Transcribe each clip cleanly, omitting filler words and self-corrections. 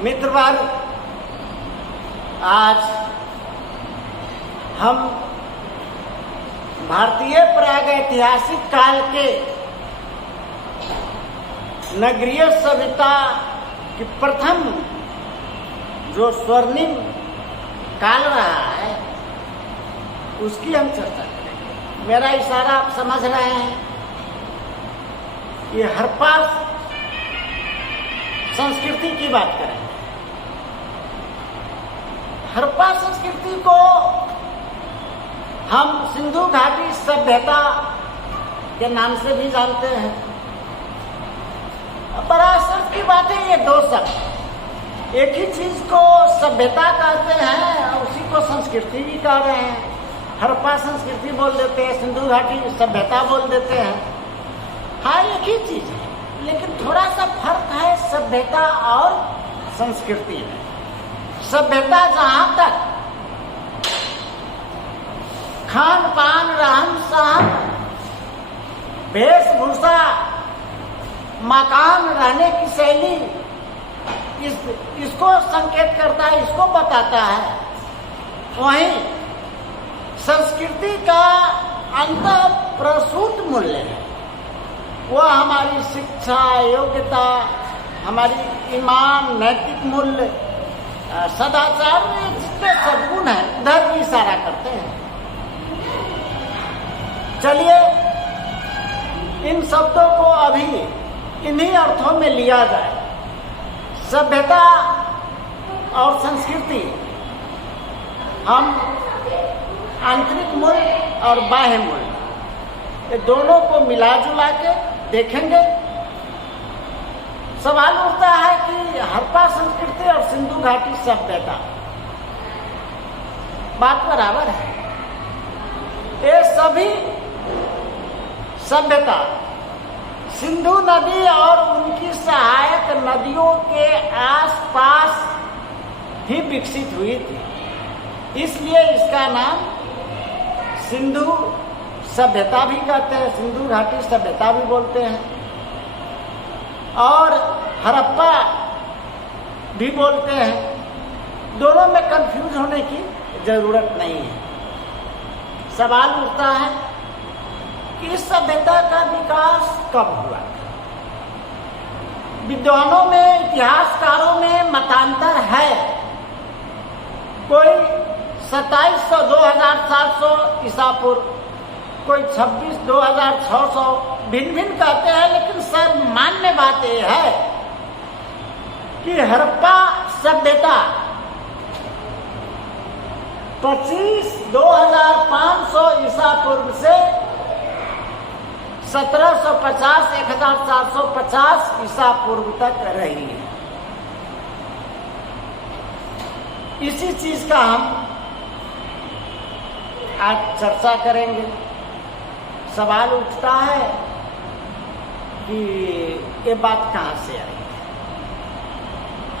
मित्रवर्ग, आज हम भारतीय प्रागैतिहासिक काल के नगरीय सभ्यता की प्रथम जो स्वर्णिम काल रहा है उसकी हम चर्चा करेंगे। मेरा इशारा आप समझ रहे हैं। ये हड़प्पा संस्कृति की बात करें। हड़प्पा संस्कृति को हम सिंधु घाटी सभ्यता के नाम से भी जानते हैं। बड़ा आश्चर्य की बात है, ये दो शब्द एक ही चीज को सभ्यता कहते हैं और उसी को संस्कृति भी कह रहे हैं। हड़प्पा संस्कृति बोल देते हैं, सिंधु घाटी सभ्यता बोल देते हैं। हाँ, एक ही चीज है, लेकिन थोड़ा सा फर्क है सभ्यता और संस्कृति में। सभ्यता जहां तक खान पान, रहन सहन, वेशभूषा, मकान, रहने की शैली, इसको संकेत करता है, इसको बताता है। वहीं संस्कृति का अंतःप्रसूत मूल्य है, वह हमारी शिक्षा, योग्यता, हमारी ईमान, नैतिक मूल्य, सदाचार में जितने सद्गुण हैं उधर भी इशारा करते हैं। चलिए इन शब्दों को अभी इन्हीं अर्थों में लिया जाए। सभ्यता और संस्कृति हम आंतरिक मूल्य और बाह्य मूल्य, ये दोनों को मिला जुला के देखेंगे। सवाल उठता है कि हड़प्पा संस्कृति और सिंधु घाटी सभ्यता बात बराबर है। ये सभी सभ्यता सिंधु नदी और उनकी सहायक नदियों के आसपास ही विकसित हुई थी, इसलिए इसका नाम सिंधु सभ्यता भी कहते हैं, सिंधु घाटी सभ्यता भी बोलते हैं और हड़प्पा भी बोलते हैं। दोनों में कंफ्यूज होने की जरूरत नहीं है। सवाल उठता है कि इस सभ्यता का विकास कब हुआ। विद्वानों में, इतिहासकारों में मतांतर है। कोई 2700 2700 ईसा पूर्व, कोई 26 2600 भिन्न भिन्न कहते हैं, लेकिन सर्वमान्य बात यह है कि हड़प्पा सभ्यता 25 2500 ईसा पूर्व से 1750 1450 ईसा पूर्व तक रही है। इसी चीज का हम आज चर्चा करेंगे। सवाल उठता है कि ये बात कहां से आई।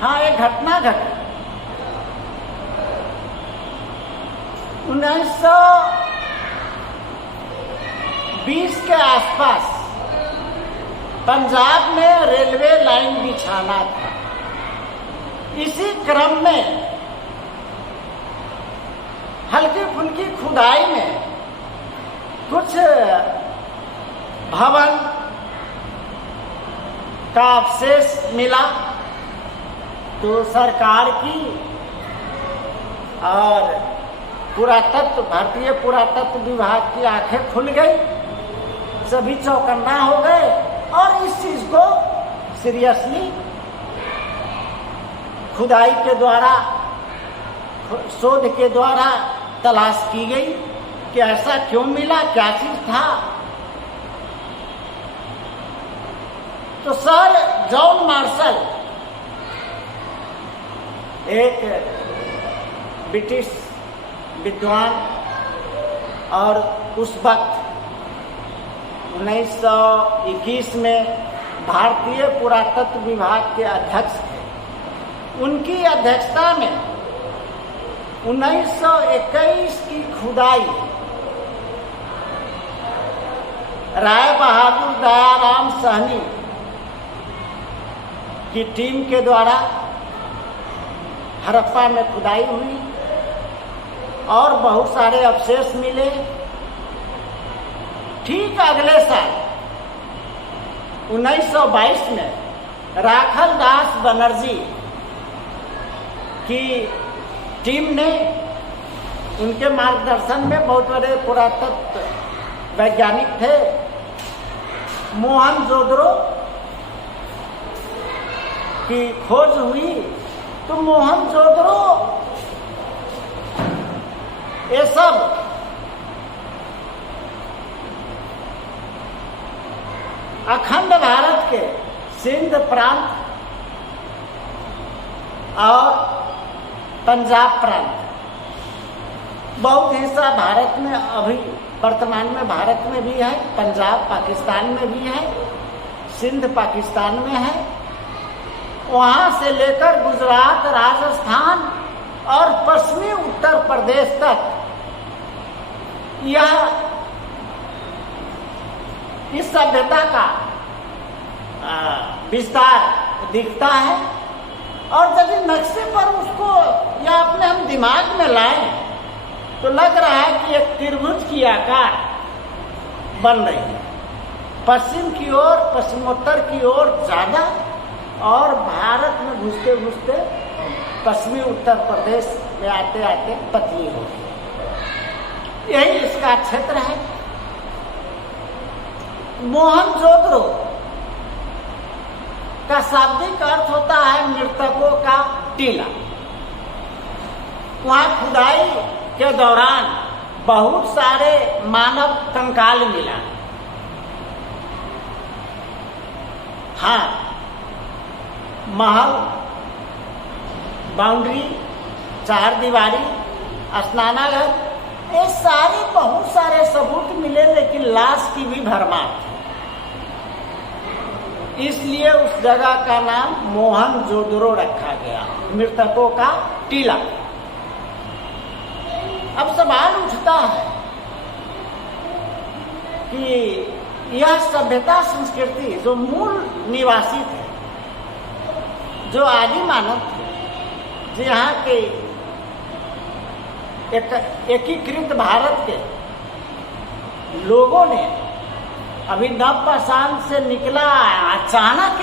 हाँ, ये घटना घटी 1920 के आसपास। पंजाब में रेलवे लाइन बिछाना था। इसी क्रम में हल्की फुल्की खुदाई में कुछ भवन का अवशेष मिला, तो सरकार की और पुरातत्व, भारतीय पुरातत्व विभाग की आंखें खुल गई। सभी चौकन्ना हो गए और इस चीज को सीरियसली खुदाई के द्वारा, शोध के द्वारा तलाश की गई कि ऐसा क्यों मिला, क्या चीज था। तो सर जॉन मार्शल, एक ब्रिटिश विद्वान और उस वक्त 1921 में भारतीय पुरातत्व विभाग के अध्यक्ष थे। उनकी अध्यक्षता में 1921 की खुदाई राय बहादुर दयाराम सहनी की टीम के द्वारा हड़प्पा में खुदाई हुई और बहुत सारे अवशेष मिले। ठीक अगले साल 1922 में राखल दास बनर्जी की टीम ने, उनके मार्गदर्शन में बहुत बड़े पुरातत्व वैज्ञानिक थे, मोहनजोदड़ो की खोज हुई। तो मोहनजोदड़ो ये सब अखंड भारत के सिंध प्रांत और पंजाब प्रांत, बहुत हिस्सा भारत में अभी वर्तमान में भारत में भी है, पंजाब पाकिस्तान में भी है, सिंध पाकिस्तान में है। वहां से लेकर गुजरात, राजस्थान और पश्चिमी उत्तर प्रदेश तक यह इस सभ्यता का विस्तार दिखता है। और यदि नक्शे पर उसको या अपने हम दिमाग में लाएं तो लग रहा है कि एक त्रिभुज की आकार बन रही है, पश्चिम की ओर, पश्चिमोत्तर की ओर ज्यादा, और भारत में घुसते घुसते पश्चिमी उत्तर प्रदेश में आते आते पतली हो गई। यही इसका क्षेत्र है। मोहनजोदड़ो का शाब्दिक अर्थ होता है मृतकों का टीला। वहां खुदाई के दौरान बहुत सारे मानव कंकाल मिला। हाँ, महल, बाउंड्री, चार दीवारी, स्नानागार, ये सारे बहुत सारे सबूत मिले, लेकिन लाश की भी भरमार थी। इसलिए उस जगह का नाम मोहनजोदड़ो रखा गया, मृतकों का टीला। अब सवाल उठता है कि यह सभ्यता संस्कृति जो मूल निवासी थे, जो आदि मानव थे, जो यहाँ के एकीकृत भारत के लोगों ने अभी नवपाषाण से निकला अचानक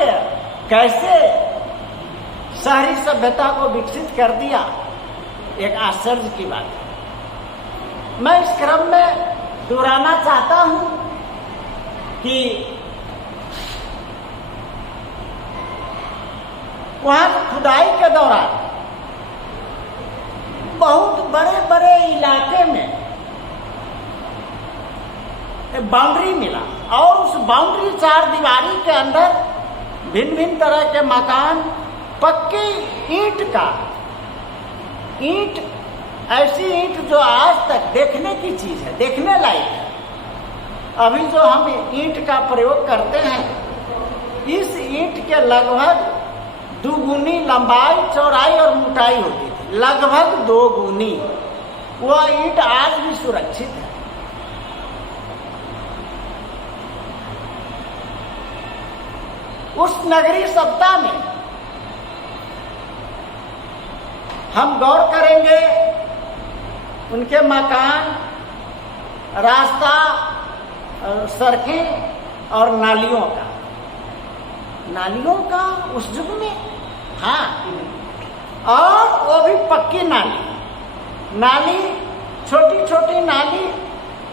कैसे शहरी सभ्यता को विकसित कर दिया, एक आश्चर्य की बात है। मैं इस क्रम में दोहराना चाहता हूं कि वहां खुदाई के दौरान बहुत बड़े बड़े इलाके में बाउंड्री मिला, और उस बाउंड्री चार दीवारी के अंदर भिन्न भिन्न तरह के मकान, पक्की ईंट का, ईंट ऐसी ईंट जो आज तक देखने की चीज है, देखने लायक है। अभी जो हम ईंट का प्रयोग करते हैं, इस ईंट के लगभग 2 गुनी लंबाई, चौड़ाई और मोटाई होती थी, लगभग 2 गुनी। वह ईंट आज भी सुरक्षित है। उस नगरी सभ्यता में हम गौर करेंगे उनके मकान, रास्ता, सड़कें और नालियों का उस युग में, हाँ, और वो भी पक्की नाली, छोटी छोटी नाली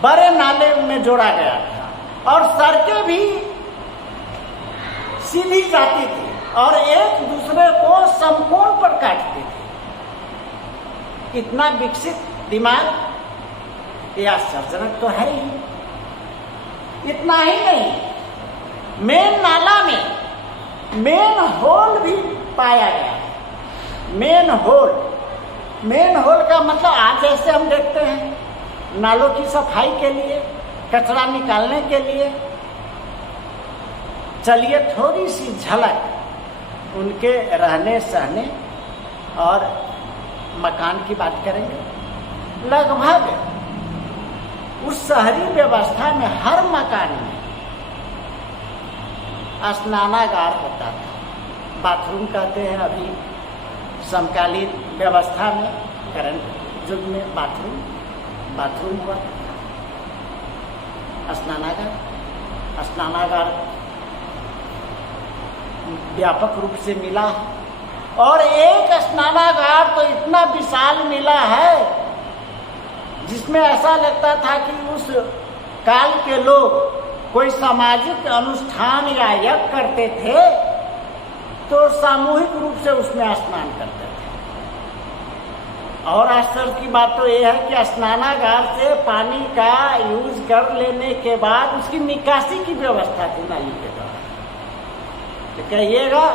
बड़े नाले में जोड़ा गया था, और सड़कें भी सीधी जाती थी और एक दूसरे को समकोण पर काटती थी। इतना विकसित दिमाग, यह आश्चर्यजनक तो है ही। इतना ही नहीं, मेन नाला में मेन होल भी पाया गया। मेन होल का मतलब आज जैसे हम देखते हैं नालों की सफाई के लिए, कचरा निकालने के लिए। चलिए थोड़ी सी झलक उनके रहने सहने और मकान की बात करेंगे। लगभग उस शहरी व्यवस्था में हर मकान में स्नानागार होता था, बाथरूम कहते हैं अभी, समकालीन व्यवस्था में करंट युग में बाथरूम हुआ, स्नानागार व्यापक रूप से मिला है। और एक स्नानागार तो इतना विशाल मिला है जिसमें ऐसा लगता था कि उस काल के लोग कोई सामाजिक अनुष्ठान या यज्ञ करते थे तो सामूहिक रूप से उसमें स्नान करते थे। और आश्चर्य की बात तो यह है कि स्नानागार से पानी का यूज कर लेने के बाद उसकी निकासी की व्यवस्था थी नाली के द्वारा। तो कहिएगा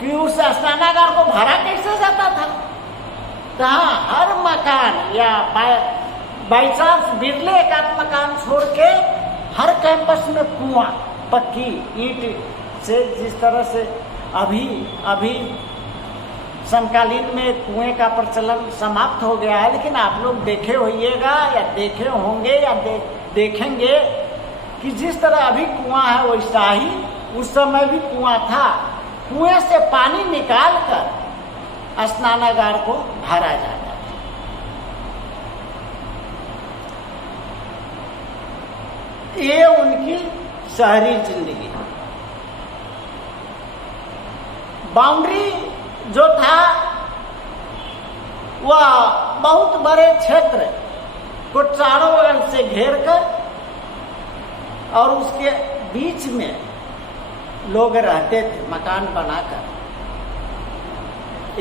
कि उस स्नानागार को भरा कैसे जाता था? कहाँ? हर मकान या बाई चांस बिरले एक आध मकान छोड़ के हर कैंपस में कुआं, पक्की ईंट से, जिस तरह से अभी समकालीन में कुएं का प्रचलन समाप्त हो गया है, लेकिन आप लोग देखे होइएगा या देखे होंगे या देखेंगे कि जिस तरह अभी कुआं है वैसा ही उस समय भी कुआं था। कुएं से पानी निकाल कर स्नानागार को भरा जाता था। ये उनकी शहरी जिंदगी। बाउंड्री जो था वह बहुत बड़े क्षेत्र को चारों ओर से घेर कर और उसके बीच में लोग रहते थे मकान बनाकर।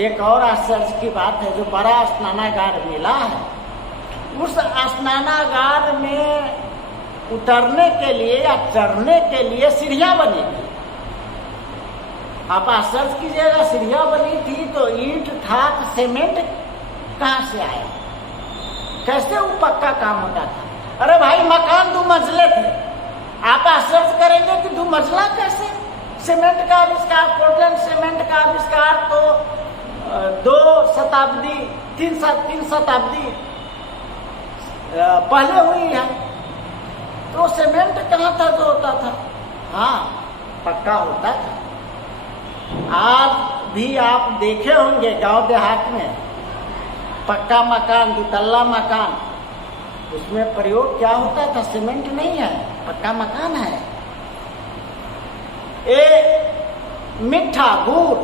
एक और आश्चर्य की बात है, जो बड़ा स्नानागार मिला है उस स्नानागार में उतरने के लिए या चढ़ने के लिए सीढ़ियां बनी थी। आप आश्चर्य कीजिएगा, सीढ़ियां बनी थी तो ईंट था, तो सीमेंट कहां से आया? कैसे वो पक्का काम होता था? अरे भाई मकान 2 मंजिले थे, आप आश्चर्य करेंगे कि 2 मंजिला कैसे? सीमेंट का आविष्कार, पोर्टलैंड सीमेंट का आविष्कार तो 3 शताब्दी पहले हुई है। तो सीमेंट कहाँ था जो होता था? हाँ, पक्का होता था। आज भी आप देखे होंगे गांव देहात में पक्का मकान, 2 तल्ला मकान, उसमें प्रयोग क्या होता था? सीमेंट नहीं है, पक्का मकान है। मीठा गुड़,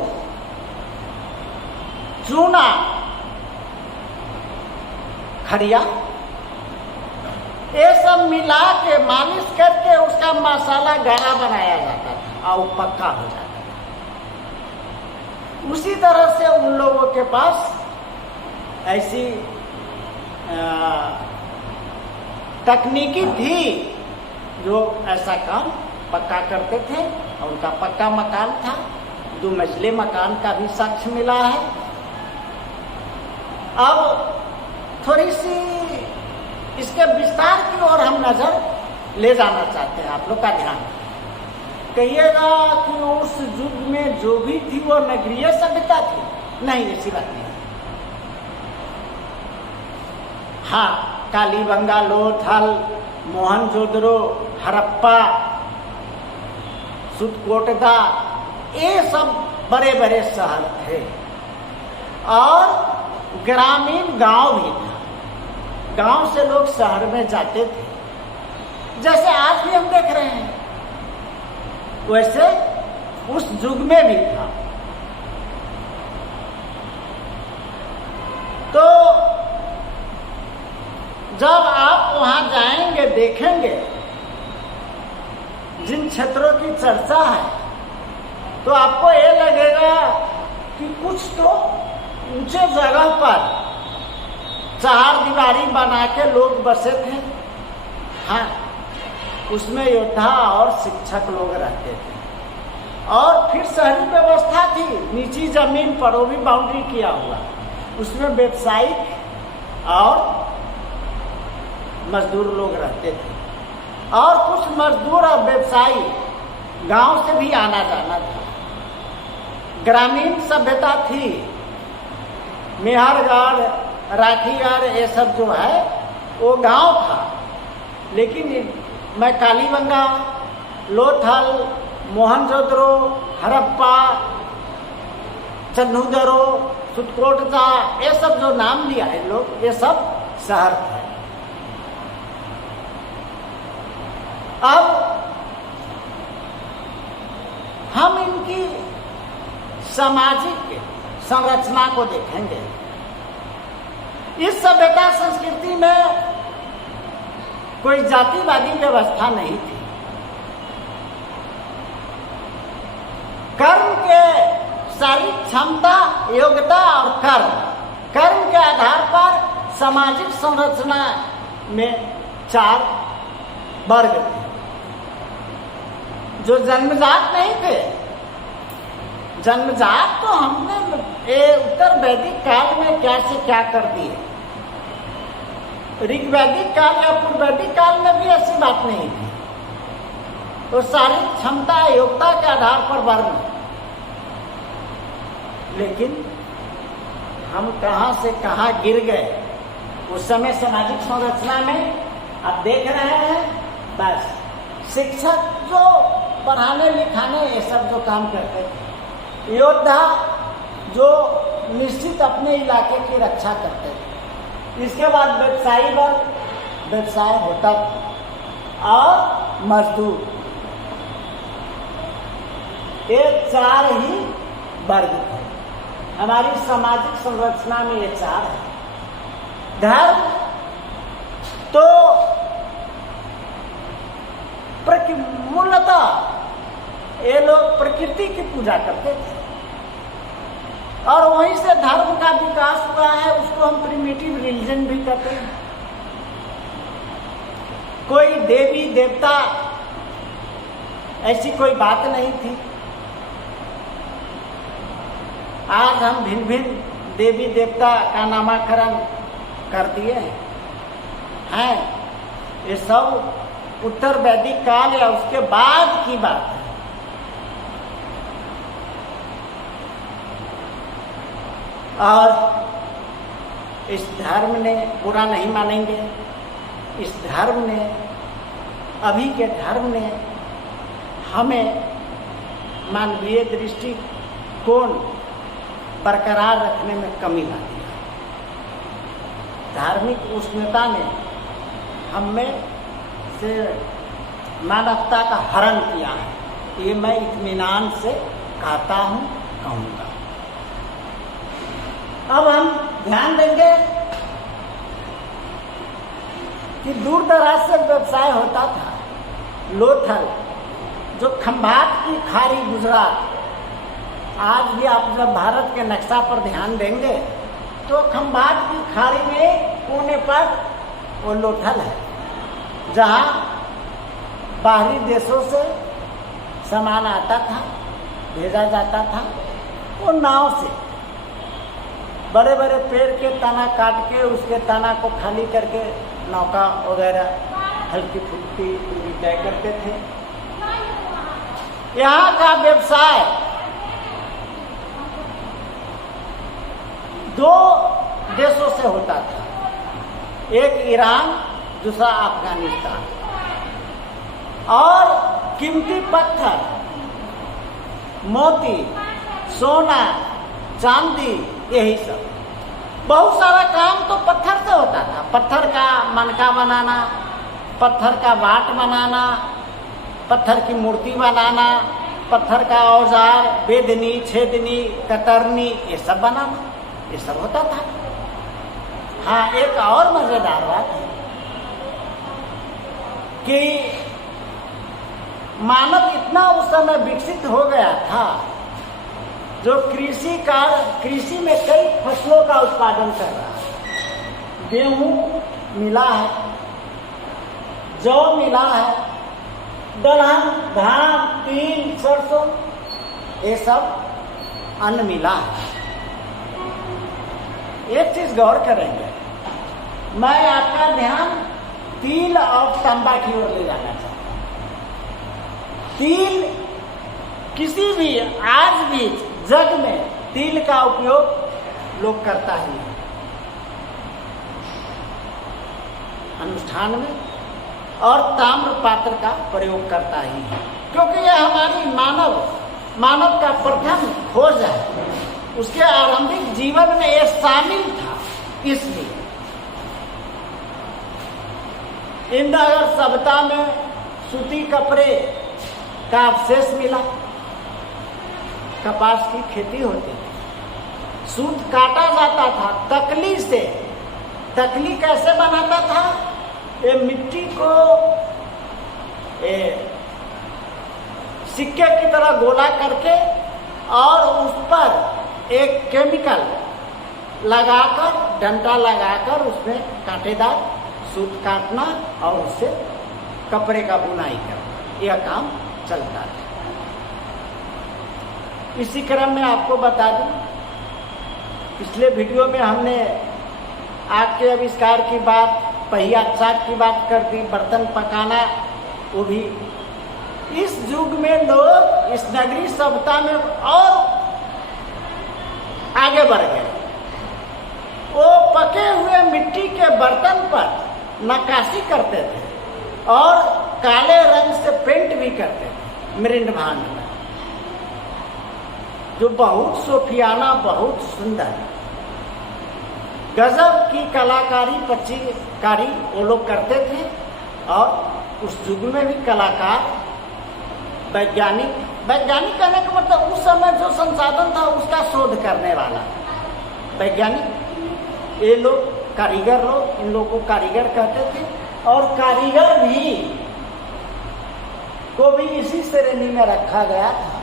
चूना, खड़िया, ये सब मिला के मालिश करके उसका मसाला गाढ़ा बनाया जाता था और पक्का हो जाता था। उसी तरह से उन लोगों के पास ऐसी तकनीकी थी जो ऐसा काम पक्का करते थे और उनका पक्का मकान था। 2 मंजिले मकान का भी साक्ष्य मिला है। अब थोड़ी सी इसके विस्तार की ओर हम नजर ले जाना चाहते हैं, आप लोग का ध्यान। कहिएगा कि उस युग में जो भी थी वो नगरीय सभ्यता थी? नहीं, ऐसी बात नहीं। हाँ, कालीबंगा, लोथल, मोहनजोदड़ो, हड़प्पा, सुतकोटदा, ये सब बड़े बड़े शहर थे और ग्रामीण गांव भी था। गांव से लोग शहर में जाते थे, जैसे आज भी हम देख रहे हैं, वैसे उस युग में भी था। तो जब आप वहां जाएंगे, देखेंगे जिन क्षेत्रों की चर्चा है, तो आपको ये लगेगा कि कुछ तो ऊंचे जगह पर 4 दीवारी बना के लोग बसे थे। हाँ, उसमें योद्धा और शिक्षक लोग रहते थे और फिर शहरी व्यवस्था थी नीची जमीन पर, वो भी बाउंड्री किया हुआ। उसमें व्यवसायिक और मजदूर लोग रहते थे और कुछ मजदूर और व्यवसायी गांव से भी आना जाना था। ग्रामीण सभ्यता थी, मेहरगढ़, राखीगढ़, ये सब जो है वो गांव था। लेकिन मैं कालीबंगा, लोथल, मोहनजोदड़ो, हड़प्पा, चन्नूदरो, सुतकोटचा, ये सब जो नाम लिया है लोग, ये सब शहर है। अब हम इनकी सामाजिक संरचना को देखेंगे। इस सभ्यता संस्कृति में कोई जातिवादी व्यवस्था नहीं थी। कर्म के शारीरिक क्षमता, योग्यता और कर्म के आधार पर सामाजिक संरचना में 4 वर्ग थे जो जन्मजात नहीं थे। जन्मजात तो हमने उत्तर वैदिक काल में क्या से क्या कर दिए। ऋग्वैदिक काल या पूर्व वैदिक काल में भी ऐसी बात नहीं थी। तो शारीरिक क्षमता, योग्यता के आधार पर वर्ग, लेकिन हम कहां से कहां गिर गए उस समय सामाजिक संरचना में। आप देख रहे हैं, बस शिक्षक जो पढ़ाने लिखाने ये सब जो काम करते थे, योद्धा जो निश्चित अपने इलाके की रक्षा करते थे, इसके बाद व्यवसायी वर्ग, व्यवसाय होता था, और मजदूर, ये 4 ही वर्ग थे। हमारी सामाजिक संरचना में ये 4 है। धर्म तो मूलतः ये लोग प्रकृति की पूजा करते थे, और वहीं से धर्म का विकास हुआ है। उसको हम प्रिमिटिव रिलीजन भी कहते हैं। कोई देवी देवता ऐसी कोई बात नहीं थी। आज हम भिन्न भिन्न देवी देवता का नामकरण कर दिए हैं। ये सब उत्तर वैदिक काल या उसके बाद की बात है। और इस धर्म ने, बुरा नहीं मानेंगे, इस धर्म ने, अभी के धर्म ने हमें मानवीय दृष्टिकोण बरकरार रखने में कमी ला दिया। धार्मिक उष्णता ने हमें से मानवता का हरण किया है। ये मैं इत्मीनान से कहता हूँ, कहूँगा। अब हम ध्यान देंगे कि दूर दराज से व्यवसाय होता था। लोथल, जो खंभात की खाड़ी गुजरात, आज भी आप जब भारत के नक्शा पर ध्यान देंगे तो खंभात की खाड़ी में कोने पर वो लोथल है, जहाँ बाहरी देशों से सामान आता था, भेजा जाता था। वो नाव से बड़े बड़े पेड़ के तना काट के उसके तना को खाली करके नौका वगैरह हल्की फुल्की दूरी तय करते थे। यहाँ का व्यवसाय 2 देशों से होता था, एक ईरान, दूसरा अफगानिस्तान। और कीमती पत्थर, मोती, सोना, चांदी, यही सब, बहुत सारा काम तो पत्थर से होता था। पत्थर का मनका बनाना, पत्थर का वाट बनाना, पत्थर की मूर्ति बनाना, पत्थर का औजार, बेदनी, छेदनी, कतरनी, ये सब बनाना, ये सब होता था। हाँ, एक और मजेदार बात है कि मानव इतना उस समय विकसित हो गया था, जो कृषि में कई फसलों का उत्पादन कर रहा है। गेहूं मिला है, जौ मिला है, दलहन, धान, तिल, सरसों, ये सब अन्न मिला है। एक चीज गौर करेंगे, मैं आपका ध्यान तिल और तांबा की ओर ले जाना चाहता हूं। तिल किसी भी, आज भी जग में तिल का उपयोग लोग करता ही है अनुष्ठान में, और ताम्र पात्र का प्रयोग करता ही है, क्योंकि यह हमारी मानव का प्रथम खोज है। उसके आरंभिक जीवन में ये शामिल था। इसलिए इंद्रनगर सभ्यता में सूती कपड़े का अवशेष मिला, कपास की खेती होती थी, सूत काटा जाता था तकली से। तकली कैसे बनाता था? ये मिट्टी को सिक्के की तरह गोला करके और उस पर एक केमिकल लगाकर, डंडा लगाकर उसमें कांटेदार सूत काटना और उससे कपड़े का बुनाई करना, यह काम चलता था। इसी क्रम में आपको बता दूं, पिछले वीडियो में हमने आग के आविष्कार की बात, पहिया चाक की बात कर दी, बर्तन पकाना, वो भी। इस युग में लोग इस नगरी सभ्यता में और आगे बढ़ गए। वो पके हुए मिट्टी के बर्तन पर नक्काशी करते थे और काले रंग से पेंट भी करते थे मृण भांड में, जो बहुत सोफियाना, बहुत सुंदर, गजब की कलाकारी, पच्चीकारी वो लोग करते थे। और उस युग में भी कलाकार, वैज्ञानिक कहने का मतलब उस समय जो संसाधन था उसका शोध करने वाला वैज्ञानिक, ये लोग कारीगर लोग, इन लोगों को कारीगर कहते थे। और कारीगर भी को भी इसी श्रेणी में रखा गया था,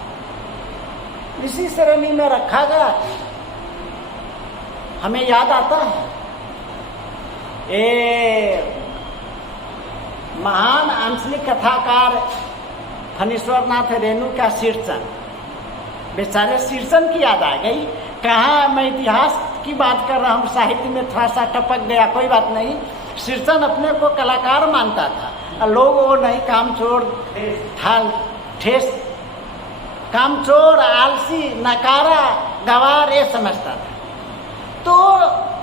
इसी श्रेणी में रखा गया। हमें याद आता है महान आंचलिक कथाकार फणीश्वर नाथ रेणु का शीर्षण, बेचारे शीर्षण की याद आ गई। कहाँ मैं इतिहास की बात कर रहा हूँ, साहित्य में थोड़ा सा टपक गया, कोई बात नहीं। शीर्षण अपने को कलाकार मानता था, लोग वो नहीं, कामचोर, ठेस, कामचोर, आलसी, नकारा, गवार, ये समझता था। तो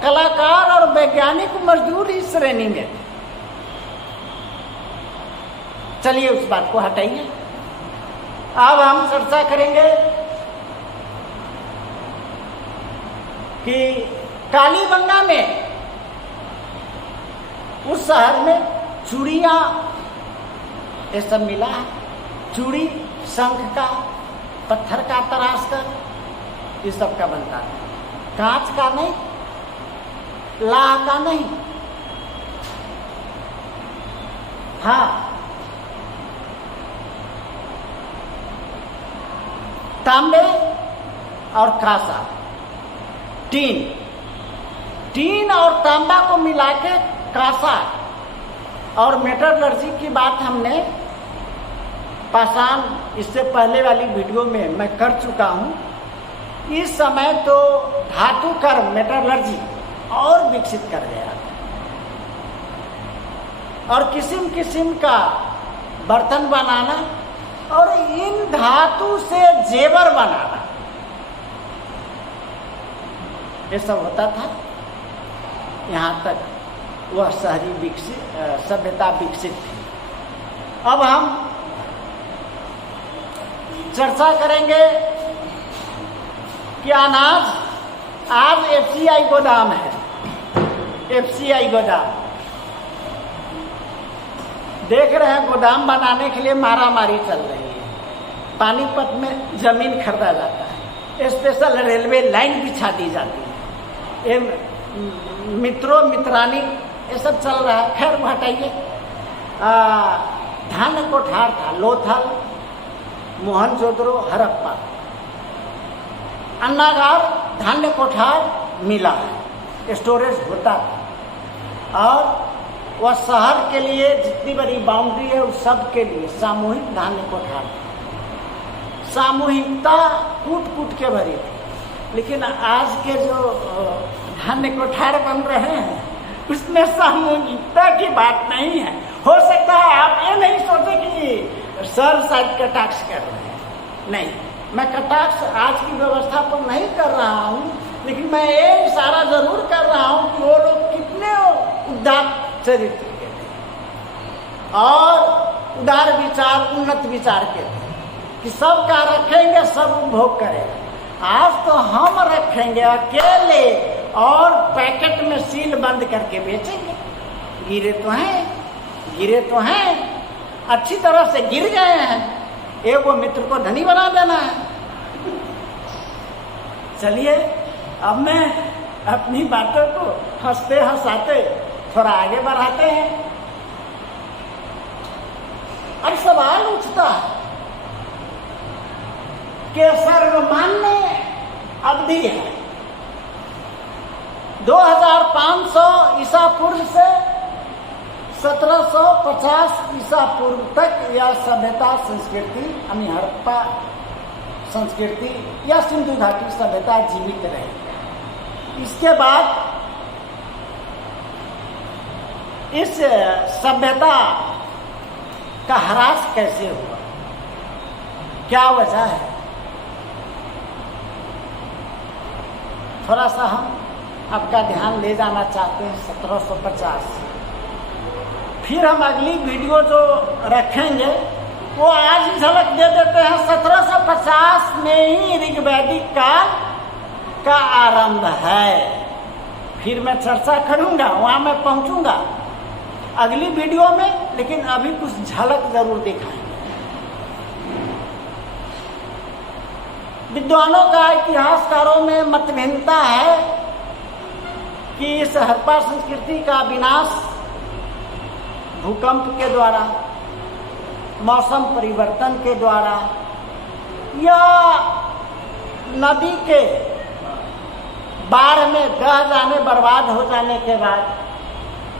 कलाकार और वैज्ञानिक मजदूर इस श्रेणी में थे। चलिए उस बात को हटाइए। अब हम चर्चा करेंगे कि कालीबंगा में, उस शहर में चूड़ियां ये सब मिला है। चूड़ी शंख का, पत्थर का तराश कर इस सब का बनता है, कांच का नहीं, लाह का नहीं। हाँ, तांबे और कांसा, टीन और तांबा को मिला के कांसा। और मेटलर्जी की बात हमने पाषाण, इससे पहले वाली वीडियो में मैं कर चुका हूं। इस समय तो धातु कर्म, मेटलर्जी और विकसित कर गया और किस्म किस्म का बर्तन बनाना और इन धातु से जेवर बनाना, ये सब होता था। यहाँ तक वह शहरी विकसित सभ्यता विकसित थी। अब हम चर्चा करेंगे कि अनाज, आज एफसीआई गोदाम है, एफसीआई गोदाम देख रहे हैं, गोदाम बनाने के लिए मारामारी चल रही है। पानीपत में जमीन खरीदा जाता है, स्पेशल रेलवे लाइन बिछा दी जाती है, ये मित्रों मित्रानी ये सब चल रहा है। खैर हटाइए। धान्य कोठार था, लोथल, मोहनजोदड़ो, हड़प्पा, अन्नागार, धान्य कोठार मिला है, स्टोरेज होता था। और वह शहर के लिए जितनी बड़ी बाउंड्री है उस सब के लिए सामूहिक धान्य कोठार, सामूहिकता कूट कूट के भरी थी। लेकिन आज के जो धान्य कोठार बन रहे हैं उसमें सामूहिकता की बात नहीं है। हो सकता है आप ये नहीं सोचे कि सर शायद कटाक्ष कर रहे हैं, नहीं, मैं कटाक्ष आज की व्यवस्था पर नहीं कर रहा हूँ, लेकिन मैं ये इशारा जरूर कर रहा हूँ कि वो लोग कितने उदार चरित्र के थे और उदार विचार, उन्नत विचार के थे कि सब का रखेंगे, सब उपभोग करेंगे। आज तो हम रखेंगे अकेले और पैकेट में सील बंद करके बेचेंगे। गिरे तो हैं, अच्छी तरह से गिर गए हैं, एगो मित्र को धनी बना देना है। चलिए अब मैं अपनी बातों को हंसते हंसाते थोड़ा आगे बढ़ाते हैं। अब सवाल उठता है कि सर्वमान्य अवधि है 2500 ईसा पूर्व से 1750 ईसा पूर्व तक यह सभ्यता संस्कृति यानी हड़प्पा संस्कृति या सिंधु घाटी सभ्यता जीवित रही। इसके बाद इस सभ्यता का ह्रास कैसे हुआ, क्या वजह है, थोड़ा सा हम आपका ध्यान ले जाना चाहते हैं 1750। फिर हम अगली वीडियो जो रखेंगे वो आज ही झलक दे देते हैं। 1750 में ही ऋग्वैदिक काल का आरंभ है। फिर मैं चर्चा करूंगा, वहां मैं पहुंचूंगा अगली वीडियो में, लेकिन अभी कुछ झलक जरूर दिखाएंगे। विद्वानों का, इतिहासकारों में मतभिन्नता है कि इस हड़प्पा संस्कृति का विनाश भूकंप के द्वारा, मौसम परिवर्तन के द्वारा या नदी के बाढ़ में बह जाने, बर्बाद हो जाने के बाद,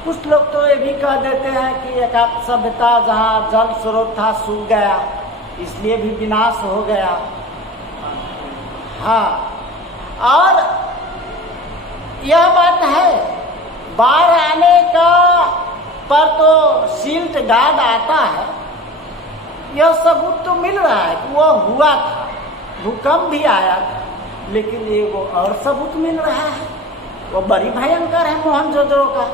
कुछ लोग तो ये भी कह देते हैं कि एक सभ्यता जहाँ जल स्रोत था सूख गया, इसलिए भी विनाश हो गया। हाँ, और यह बात है, बाढ़ आने का पर तो सील्ट गार्ड आता है, यह सबूत तो मिल रहा है कि वो हुआ था, भूकंप भी आया था, लेकिन ये वो और सबूत मिल रहा है, वो बड़ी भयंकर है मोहनजोदड़ो का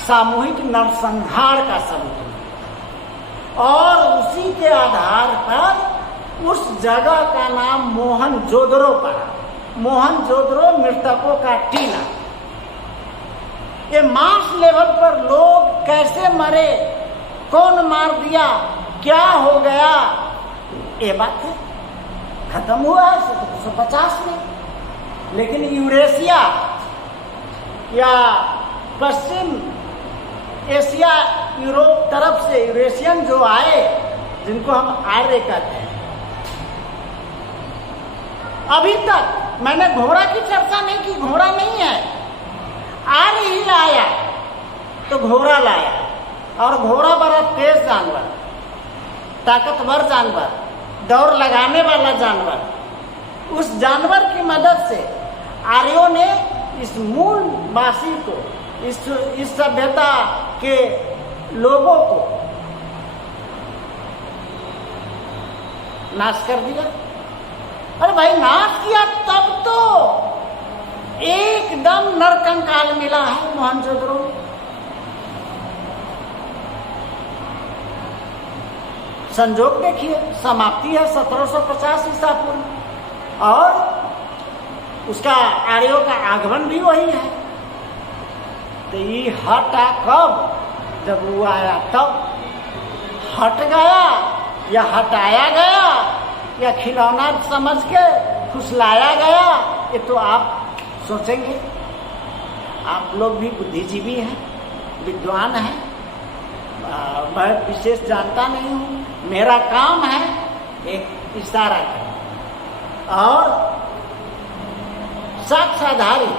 सामूहिक नरसंहार का सबूत। और उसी के आधार पर उस जगह का नाम मोहनजोदड़ो पड़ा। मोहनजोदड़ो मृतकों का टीला। ये मास लेवल पर लोग कैसे मरे, कौन मार दिया, क्या हो गया, ये बात है, खत्म हुआ है 1750 में। लेकिन यूरेशिया या पश्चिम एशिया, यूरोप तरफ से यूरेशियन जो आए, जिनको हम आर्य कहते हैं, अभी तक मैंने घोड़ा की चर्चा नहीं की, घोड़ा नहीं है, आर्य ही लाया तो घोड़ा लाया। और घोड़ा बड़ा तेज जानवर, ताकतवर जानवर, दौड़ लगाने वाला जानवर। उस जानवर की मदद से आर्यों ने इस मूल वासी को, इस सभ्यता के लोगों को नाश कर दिया। अरे भाई, नाश किया तब तो एकदम नरकंकाल मिला है मोहनजोदड़ो में। संजोग देखिए, समाप्ति है 1750 ईसा पूर्व और उसका आर्यों का आगमन भी वही है। तो ये हटा कब, जब वो आया तब हट गया या हटाया गया या खिलौना समझ के फुसलाया गया, ये तो आप सोचेंगे। आप लोग भी बुद्धिजीवी हैं, विद्वान हैं, मैं विशेष जानता नहीं हूँ। मेरा काम है एक इशारा करना और साक्ष्य आधारित,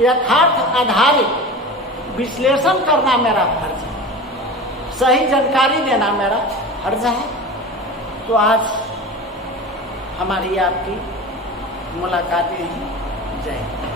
यथार्थ आधारित विश्लेषण करना मेरा फर्ज है, सही जानकारी देना मेरा फर्ज है। तो आज हमारी आपकी मुलाकातें हैं। जय हिंद।